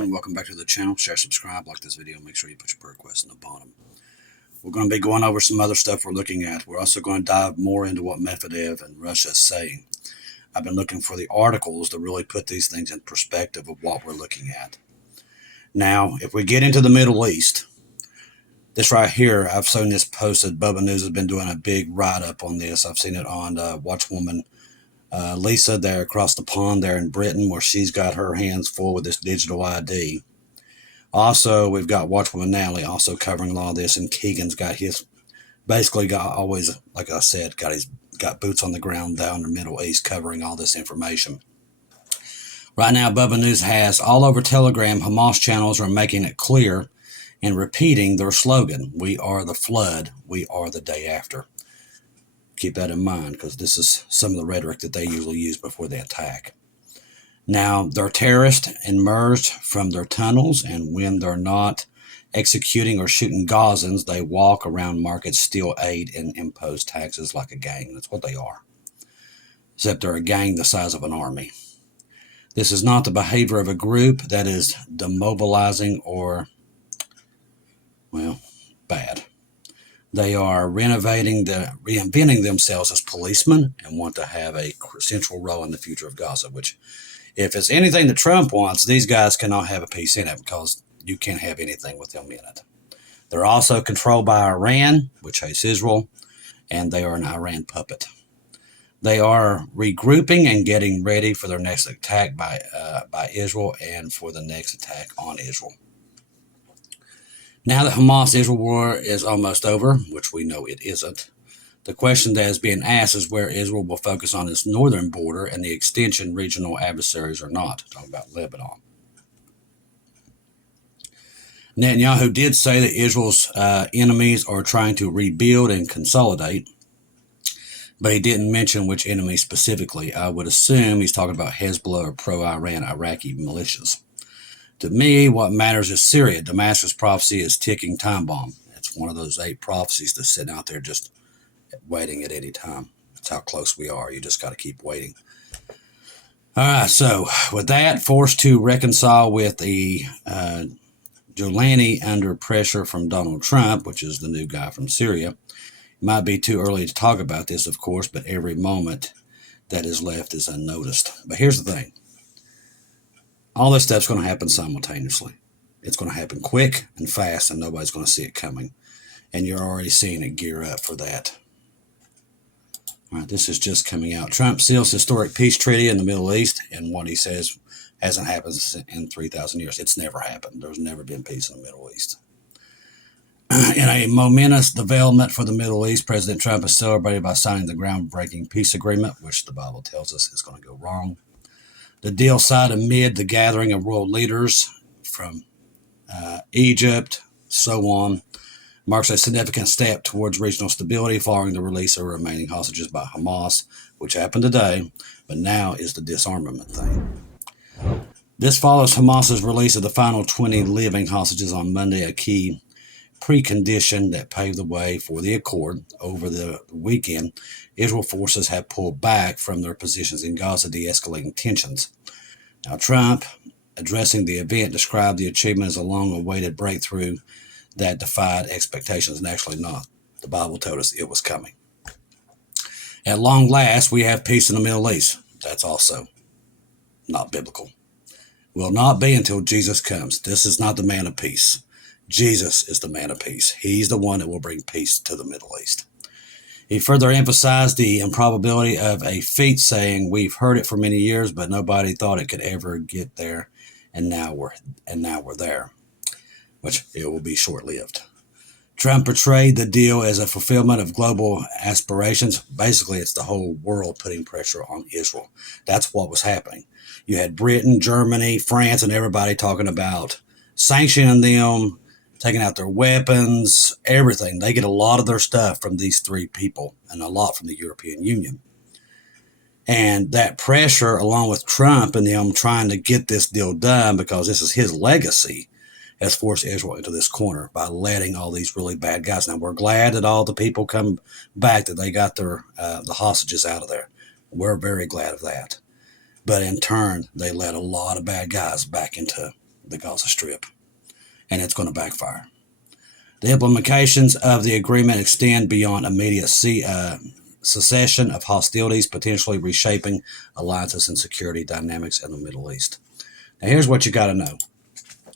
everyone, and welcome back to the channel. Share, subscribe, like this video, make sure you put your prayer request in the bottom. We're going to be going over some other stuff we're looking at. We're also going to dive more into what Medvedev and Russia is saying. I've been looking for the articles to really put these things in perspective of what we're looking at. Now, if we get into the Middle East, this right here, I've seen this posted. Bubba News has been doing a big write-up on this. I've seen it on WATCHMAN. Lisa there across the pond there in Britain, where she's got her hands full with this digital ID. Also, we've got Watchwoman Natalie also covering a lot of this, and Keegan's got his, basically got always, like I said, got boots on the ground down in the Middle East covering all this information. Right now, Bubba News has all over Telegram, Hamas channels are making it clear and repeating their slogan, "We are the flood, we are the day after." Keep that in mind, because this is some of the rhetoric that they usually use before they attack. Now, they're terrorists emerged from their tunnels, and when they're not executing or shooting Gazans, they walk around markets, steal aid, and impose taxes like a gang. That's what they are. Except they're a gang the size of an army. This is not the behavior of a group that is demobilizing or, well, bad. They are reinventing themselves as policemen and want to have a central role in the future of Gaza, which, if it's anything that Trump wants, these guys cannot have a piece in it, because you can't have anything with them in it. They're also controlled by Iran, which hates Israel, and they are an Iran puppet. They are regrouping and getting ready for their next attack by Israel and for the next attack on Israel. Now that Hamas-Israel war is almost over, which we know it isn't, the question that is being asked is where Israel will focus on its northern border and the extension regional adversaries or not. Talking about Lebanon. Netanyahu did say that Israel's enemies are trying to rebuild and consolidate, but he didn't mention which enemies specifically. I would assume he's talking about Hezbollah or pro-Iran Iraqi militias. To me, what matters is Syria. Damascus prophecy is ticking time bomb. It's one of those 8 prophecies that's sitting out there just waiting at any time. That's how close we are. You just got to keep waiting. All right, so with that, forced to reconcile with the Jolani under pressure from Donald Trump, which is the new guy from Syria. It might be too early to talk about this, of course, but every moment that is left is unnoticed. But here's the thing. All this stuff's going to happen simultaneously. It's going to happen quick and fast, and nobody's going to see it coming. And you're already seeing it gear up for that. All right, this is just coming out. Trump seals historic peace treaty in the Middle East, and what he says hasn't happened in 3,000 years. It's never happened. There's never been peace in the Middle East. In a momentous development for the Middle East, President Trump is celebrated by signing the groundbreaking peace agreement, which the Bible tells us is going to go wrong. The deal signed amid the gathering of world leaders from Egypt, so on, marks a significant step towards regional stability following the release of remaining hostages by Hamas, which happened today, but now is the disarmament thing. This follows Hamas's release of the final 20 living hostages on Monday, a key precondition that paved the way for the accord. Over the weekend, Israel forces have pulled back from their positions in Gaza, de-escalating tensions. Now, Trump, addressing the event, described the achievement as a long-awaited breakthrough that defied expectations, and actually not. The Bible told us it was coming. At long last, we have peace in the Middle East. That's also not biblical. Will not be until Jesus comes. This is not the man of peace. Jesus is the man of peace. He's the one that will bring peace to the Middle East. He further emphasized the improbability of a feat, saying, "We've heard it for many years, but nobody thought it could ever get there, and now we're there," which it will be short-lived. Trump portrayed the deal as a fulfillment of global aspirations. Basically, it's the whole world putting pressure on Israel. That's what was happening. You had Britain, Germany, France, and everybody talking about sanctioning them, taking out their weapons, everything. They get a lot of their stuff from these 3 people and a lot from the European Union. And that pressure, along with Trump and them trying to get this deal done, because this is his legacy, has forced Israel into this corner by letting all these really bad guys. Now, we're glad that all the people come back, that they got their the hostages out of there. We're very glad of that. But in turn, they let a lot of bad guys back into the Gaza Strip, and it's going to backfire. The implications of the agreement extend beyond immediate cessation of hostilities, potentially reshaping alliances and security dynamics in the Middle East. Now, here's what you got to know.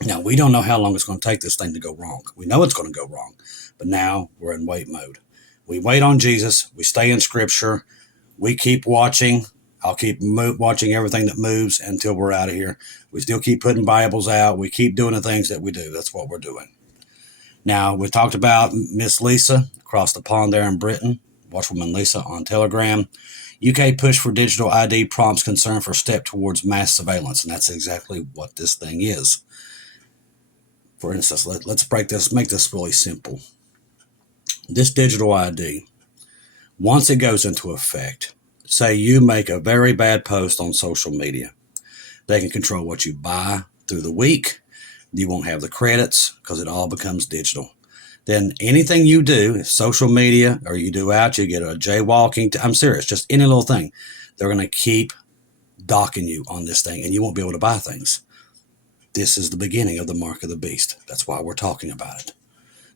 Now, we don't know how long it's going to take this thing to go wrong. We know it's going to go wrong, but now we're in wait mode. We wait on Jesus. We stay in Scripture. We keep watching. I'll keep watching everything that moves until we're out of here. We still keep putting Bibles out. We keep doing the things that we do. That's what we're doing. Now, we talked about Miss Lisa across the pond there in Britain, Watchwoman Lisa on Telegram. UK push for digital ID prompts concern for step towards mass surveillance, and that's exactly what this thing is. For instance, let's make this really simple. This digital ID, once it goes into effect, say you make a very bad post on social media, they can control what you buy through the week. You won't have the credits because it all becomes digital. Then anything you do, social media, or you do out, you get a jaywalking, I'm serious, just any little thing, they're going to keep docking you on this thing, and you won't be able to buy things. This is the beginning of the mark of the beast. That's why we're talking about it.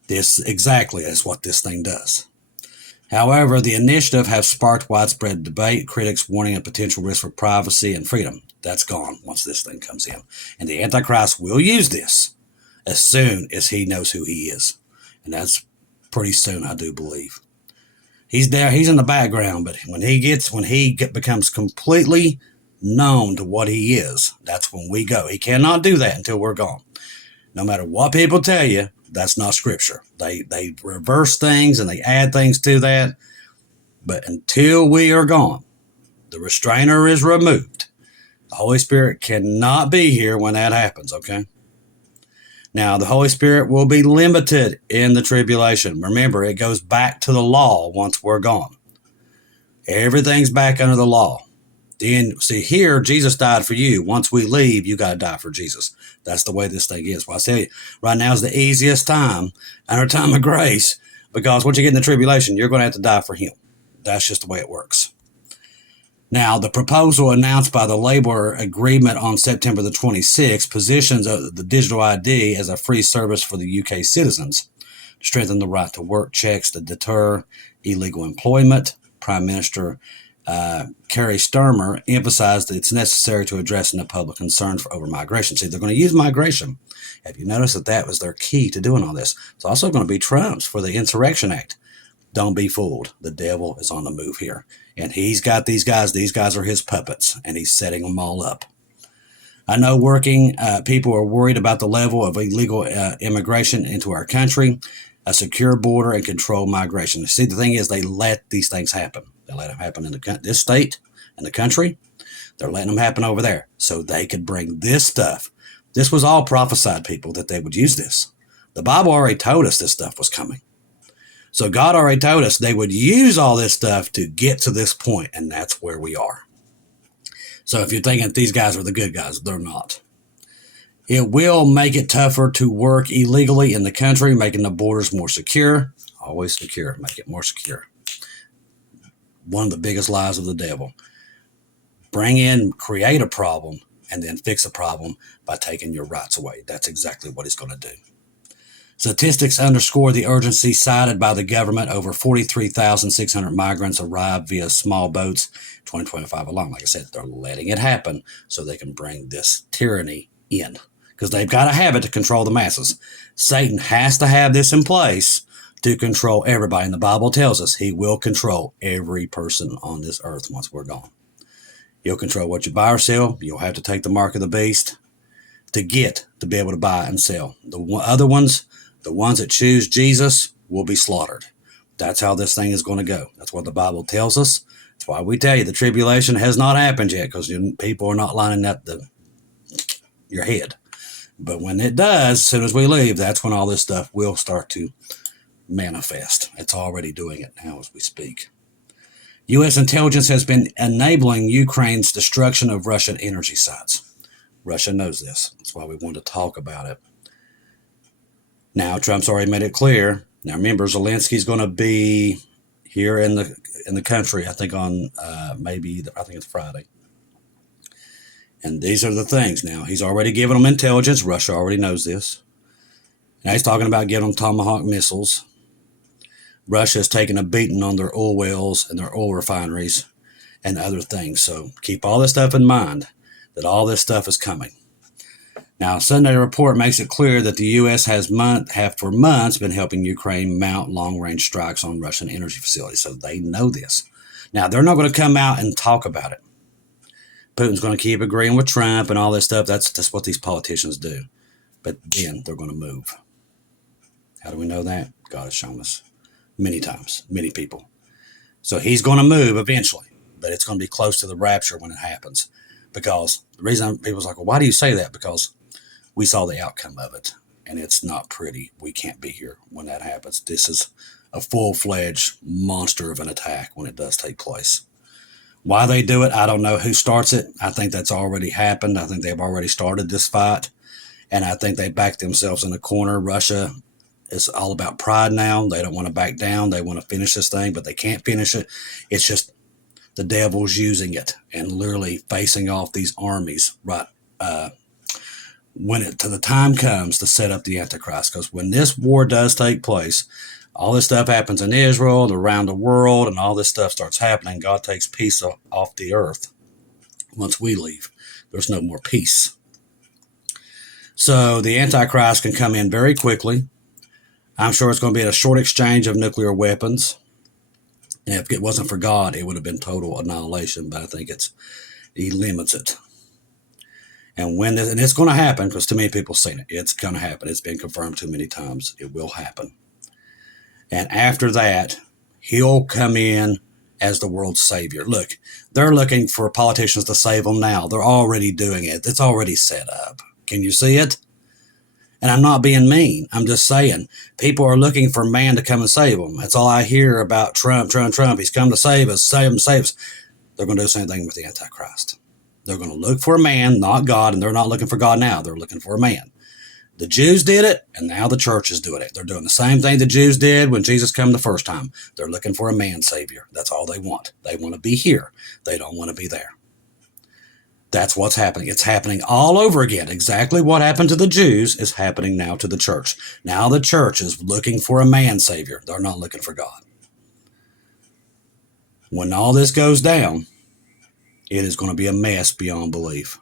This exactly is what this thing does. However, the initiative has sparked widespread debate, critics warning a potential risk for privacy and freedom. That's gone once this thing comes in. And the Antichrist will use this as soon as he knows who he is. And that's pretty soon, I do believe. He's there, he's in the background, but when he becomes completely known to what he is, that's when we go. He cannot do that until we're gone. No matter what people tell you, that's not Scripture. They reverse things and they add things to that. But until we are gone, the restrainer is removed. The Holy Spirit cannot be here when that happens, okay? Now, the Holy Spirit will be limited in the tribulation. Remember, it goes back to the law once we're gone. Everything's back under the law. Then, see, here, Jesus died for you. Once we leave, you got to die for Jesus. That's the way this thing is. Well, I tell you, right now is the easiest time, and our time of grace, because once you get in the tribulation, you're going to have to die for him. That's just the way it works. Now, the proposal announced by the Labour Agreement on September the 26th positions the digital ID as a free service for the UK citizens to strengthen the right to work checks to deter illegal employment. Prime Minister Keir Starmer emphasized that it's necessary to address the public concerns over migration. See, they're going to use migration. Have you noticed that was their key to doing all this? It's also going to be Trump's for the Insurrection Act. Don't be fooled. The devil is on the move here. And he's got these guys. These guys are his puppets, and he's setting them all up. I know working people are worried about the level of illegal immigration into our country, a secure border, and controlled migration. See, the thing is, they let these things happen. They let them happen in this state and the country. They're letting them happen over there so they could bring this stuff. This was all prophesied, people, that they would use this. The Bible already told us this stuff was coming. So God already told us they would use all this stuff to get to this point, and that's where we are. So if you're thinking that these guys are the good guys, they're not. It will make it tougher to work illegally in the country, making the borders more secure. Always secure. Make it more secure. One of the biggest lies of the devil. Create a problem, and then fix a problem by taking your rights away. That's exactly what he's going to do. Statistics underscore the urgency cited by the government. Over 43,600 migrants arrived via small boats 2025 alone. Like I said, they're letting it happen so they can bring this tyranny in, because they've got to have it to control the masses. Satan has to have this in place to control everybody. And the Bible tells us he will control every person on this earth once we're gone. He'll control what you buy or sell. You'll have to take the mark of the beast to be able to buy and sell. The other ones, the ones that choose Jesus, will be slaughtered. That's how this thing is going to go. That's what the Bible tells us. That's why we tell you the tribulation has not happened yet, because people are not lining up your head. But when it does, as soon as we leave, that's when all this stuff will start to manifest. It's already doing it now as we speak. U.S. intelligence has been enabling Ukraine's destruction of Russian energy sites. Russia knows this. That's why we want to talk about it. Now, Trump's already made it clear. Now, remember, Zelensky's going to be here in the country, I think on I think it's Friday. And these are the things. Now, he's already given them intelligence. Russia already knows this. Now he's talking about giving them Tomahawk missiles. Russia has taken a beating on their oil wells and their oil refineries and other things. So keep all this stuff in mind, that all this stuff is coming. Now, Sunday report makes it clear that the U.S. have for months been helping Ukraine mount long-range strikes on Russian energy facilities. So they know this. Now, they're not going to come out and talk about it. Putin's going to keep agreeing with Trump and all this stuff. That's what these politicians do. But then they're going to move. How do we know that? God has shown us many times, many people. So he's going to move eventually, but it's going to be close to the rapture when it happens. Because the reason people's like, well, why do you say that? Because we saw the outcome of it, and it's not pretty. We can't be here when that happens. This is a full-fledged monster of an attack when it does take place. Why they do it, I don't know who starts it. I think that's already happened. I think they've already started this fight, and I think they backed themselves in a corner. Russia is all about pride now. They don't want to back down. They want to finish this thing, but they can't finish it. It's just the devil's using it and literally facing off these armies right when the time comes to set up the Antichrist. Because when this war does take place, all this stuff happens in Israel and around the world, and all this stuff starts happening. God takes peace off the earth. Once we leave, there's no more peace. So the Antichrist can come in very quickly. I'm sure it's going to be a short exchange of nuclear weapons. And if it wasn't for God, it would have been total annihilation. But I think he limits it. And and it's going to happen, because too many people have seen it. It's going to happen. It's been confirmed too many times. It will happen. And after that, he'll come in as the world's savior. Look, they're looking for politicians to save them now. They're already doing it. It's already set up. Can you see it? And I'm not being mean. I'm just saying, people are looking for man to come and save them. That's all I hear about Trump. He's come to save us, save us. They're going to do the same thing with the Antichrist. They're going to look for a man, not God, and they're not looking for God now. They're looking for a man. The Jews did it, and now the church is doing it. They're doing the same thing the Jews did when Jesus came the first time. They're looking for a man savior. That's all they want. They want to be here. They don't want to be there. That's what's happening. It's happening all over again. Exactly what happened to the Jews is happening now to the church. Now the church is looking for a man savior. They're not looking for God. When all this goes down, it is going to be a mess beyond belief.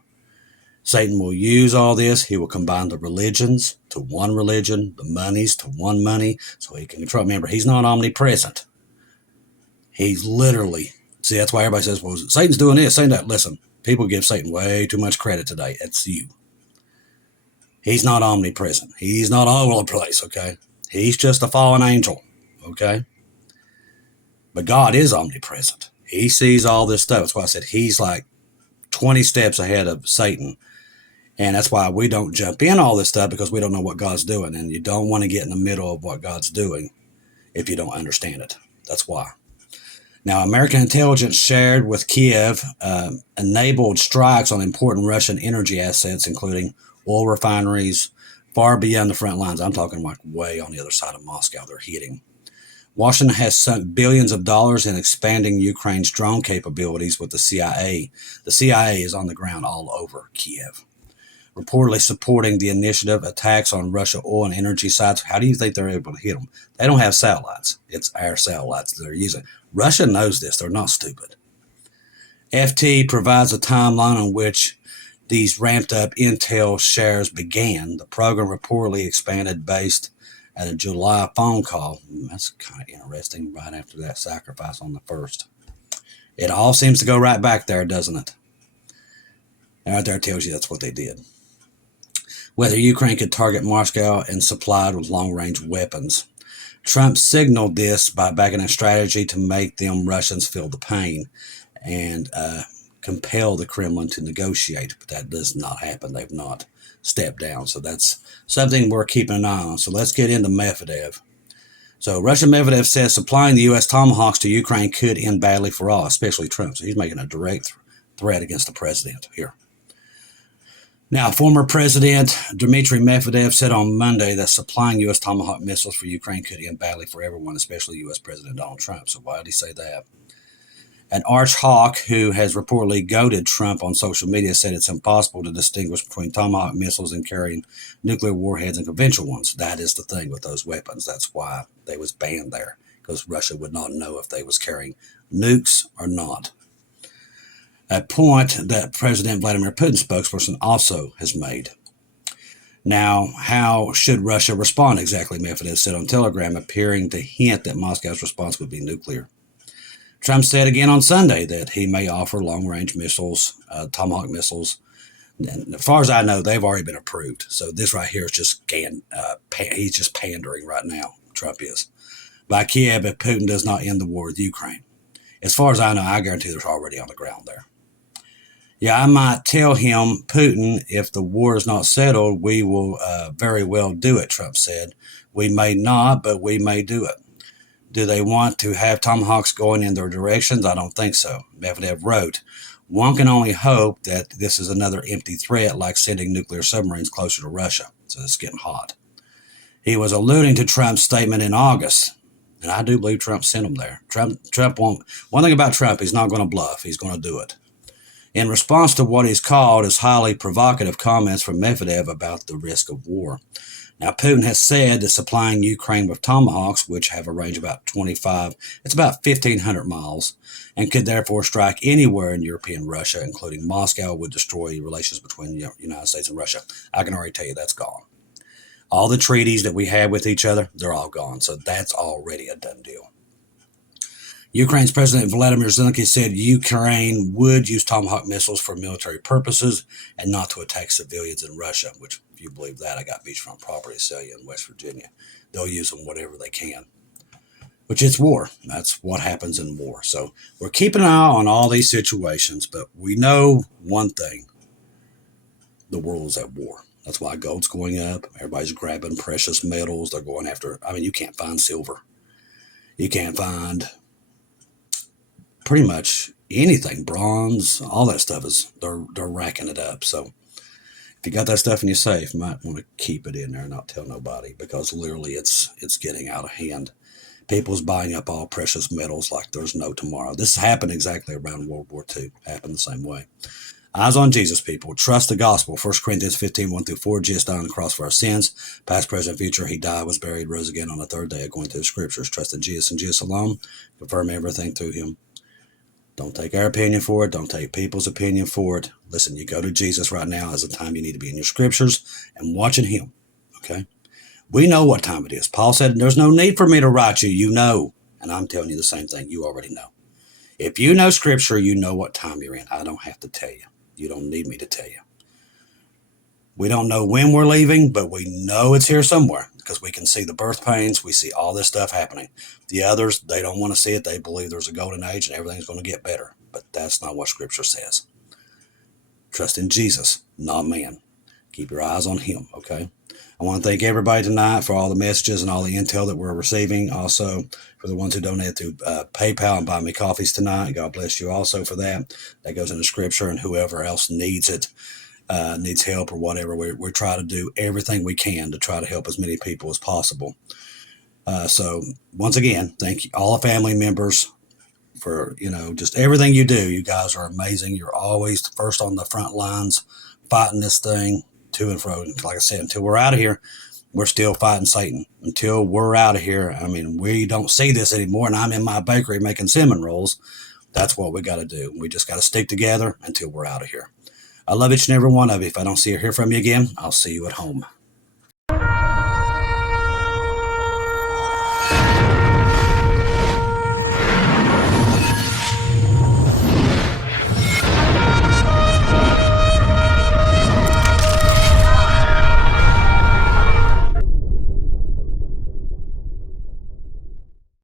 Satan will use all this. He will combine the religions to one religion, the monies to one money, so he can control. Remember, he's not omnipresent. He's literally, see, that's why everybody says, well, Satan's doing this, saying that. Listen, people give Satan way too much credit today. It's you. He's not omnipresent. He's not all over the place, okay? He's just a fallen angel, okay? But God is omnipresent. He sees all this stuff. That's why I said he's like 20 steps ahead of Satan. And that's why we don't jump in all this stuff, because we don't know what God's doing. And you don't want to get in the middle of what God's doing if you don't understand it. That's why. Now, American intelligence shared with Kiev enabled strikes on important Russian energy assets, including oil refineries far beyond the front lines. I'm talking like way on the other side of Moscow they're hitting. Washington has sunk billions of dollars in expanding Ukraine's drone capabilities with the CIA. The CIA is on the ground all over Kiev, reportedly supporting the initiative. Attacks on Russia oil and energy sites. How do you think they're able to hit them? They don't have satellites. It's our satellites they're using. Russia knows this. They're not stupid. FT provides a timeline on which these ramped up intel shares began. The program reportedly expanded based at a July phone call. That's kind of interesting, right after that sacrifice on the 1st. It all seems to go right back there, doesn't it? And right there tells you that's what they did. Whether Ukraine could target Moscow and supplied with long-range weapons. Trump signaled this by backing a strategy to make them Russians feel the pain and compel the Kremlin to negotiate. But that does not happen. They've not stepped down. So that's something we're keeping an eye on. So let's get into Medvedev. So Russian Medvedev says supplying the U.S. Tomahawks to Ukraine could end badly for all, especially Trump. So he's making a direct threat against the president here. Now, former President Dmitry Medvedev said on Monday that supplying U.S. Tomahawk missiles for Ukraine could end badly for everyone, especially U.S. President Donald Trump. So why did he say that? An arch hawk who has reportedly goaded Trump on social media said it's impossible to distinguish between Tomahawk missiles and carrying nuclear warheads and conventional ones. That is the thing with those weapons. That's why they was banned there, because Russia would not know if they was carrying nukes or not. A point that President Vladimir Putin's spokesperson also has made. Now, how should Russia respond exactly? Medvedev said on Telegram, appearing to hint that Moscow's response would be nuclear. Trump said again on Sunday that he may offer long-range missiles, Tomahawk missiles. And as far as I know, they've already been approved. So this right here is just he's just pandering right now. Trump is. By Kiev, if Putin does not end the war with Ukraine. As far as I know, I guarantee there's already on the ground there. Yeah, I might tell him, Putin, if the war is not settled, we will very well do it, Trump said. We may not, but we may do it. Do they want to have Tomahawks going in their directions? I don't think so. Medvedev wrote, one can only hope that this is another empty threat like sending nuclear submarines closer to Russia. So it's getting hot. He was alluding to Trump's statement in August. And I do believe Trump sent him there. Trump won't. One thing about Trump, he's not going to bluff. He's going to do it. In response to what he's called his highly provocative comments from Medvedev about the risk of war. Now, Putin has said that supplying Ukraine with Tomahawks, which have a range of about 1,500 miles, and could therefore strike anywhere in European Russia, including Moscow, would destroy relations between the United States and Russia. I can already tell you that's gone. All the treaties that we had with each other, they're all gone. So that's already a done deal. Ukraine's President Vladimir Zelensky said Ukraine would use Tomahawk missiles for military purposes and not to attack civilians in Russia, which, if you believe that, I got beachfront property to sell you in West Virginia. They'll use them whatever they can, which it's war. That's what happens in war. So we're keeping an eye on all these situations, but we know one thing. The world is at war. That's why gold's going up. Everybody's grabbing precious metals. They're going after, you can't find silver. You can't find pretty much anything, bronze, all that stuff they're racking it up. So if you got that stuff in your safe, you might want to keep it in there and not tell nobody, because literally it's getting out of hand. People's buying up all precious metals like there's no tomorrow. This happened exactly around World War II. It happened the same way. Eyes on Jesus, people. Trust the gospel. 1 Corinthians 15, 1-4. Jesus died on the cross for our sins. Past, present, future. He died, was buried, rose again on the third day according to the scriptures. Trust in Jesus and Jesus alone. Confirm everything through him. Don't take our opinion for it. Don't take people's opinion for it. Listen, you go to Jesus right now is the time you need to be in your scriptures and watching him. Okay? We know what time it is. Paul said, there's no need for me to write you. You know. And I'm telling you the same thing. You already know. If you know scripture, you know what time you're in. I don't have to tell you. You don't need me to tell you. We don't know when we're leaving, but we know it's here somewhere because we can see the birth pains. We see all this stuff happening. The others, they don't want to see it. They believe there's a golden age and everything's going to get better. But that's not what Scripture says. Trust in Jesus, not man. Keep your eyes on him, okay? I want to thank everybody tonight for all the messages and all the intel that we're receiving. Also, for the ones who donated through PayPal and buy me coffees tonight. God bless you also for that. That goes into Scripture, and whoever else needs it, needs help or whatever, we try to do everything we can to try to help as many people as possible. So once again, thank you, all the family members, for just everything you do. You guys are amazing. You're always first on the front lines fighting this thing to and fro. Like I said, until we're out of here, we're still fighting Satan. Until we're out of here, we don't see this anymore, and I'm in my bakery making cinnamon rolls. That's what we got to do. We just got to stick together until we're out of here. I love each and every one of you. If I don't see or hear from you again, I'll see you at home.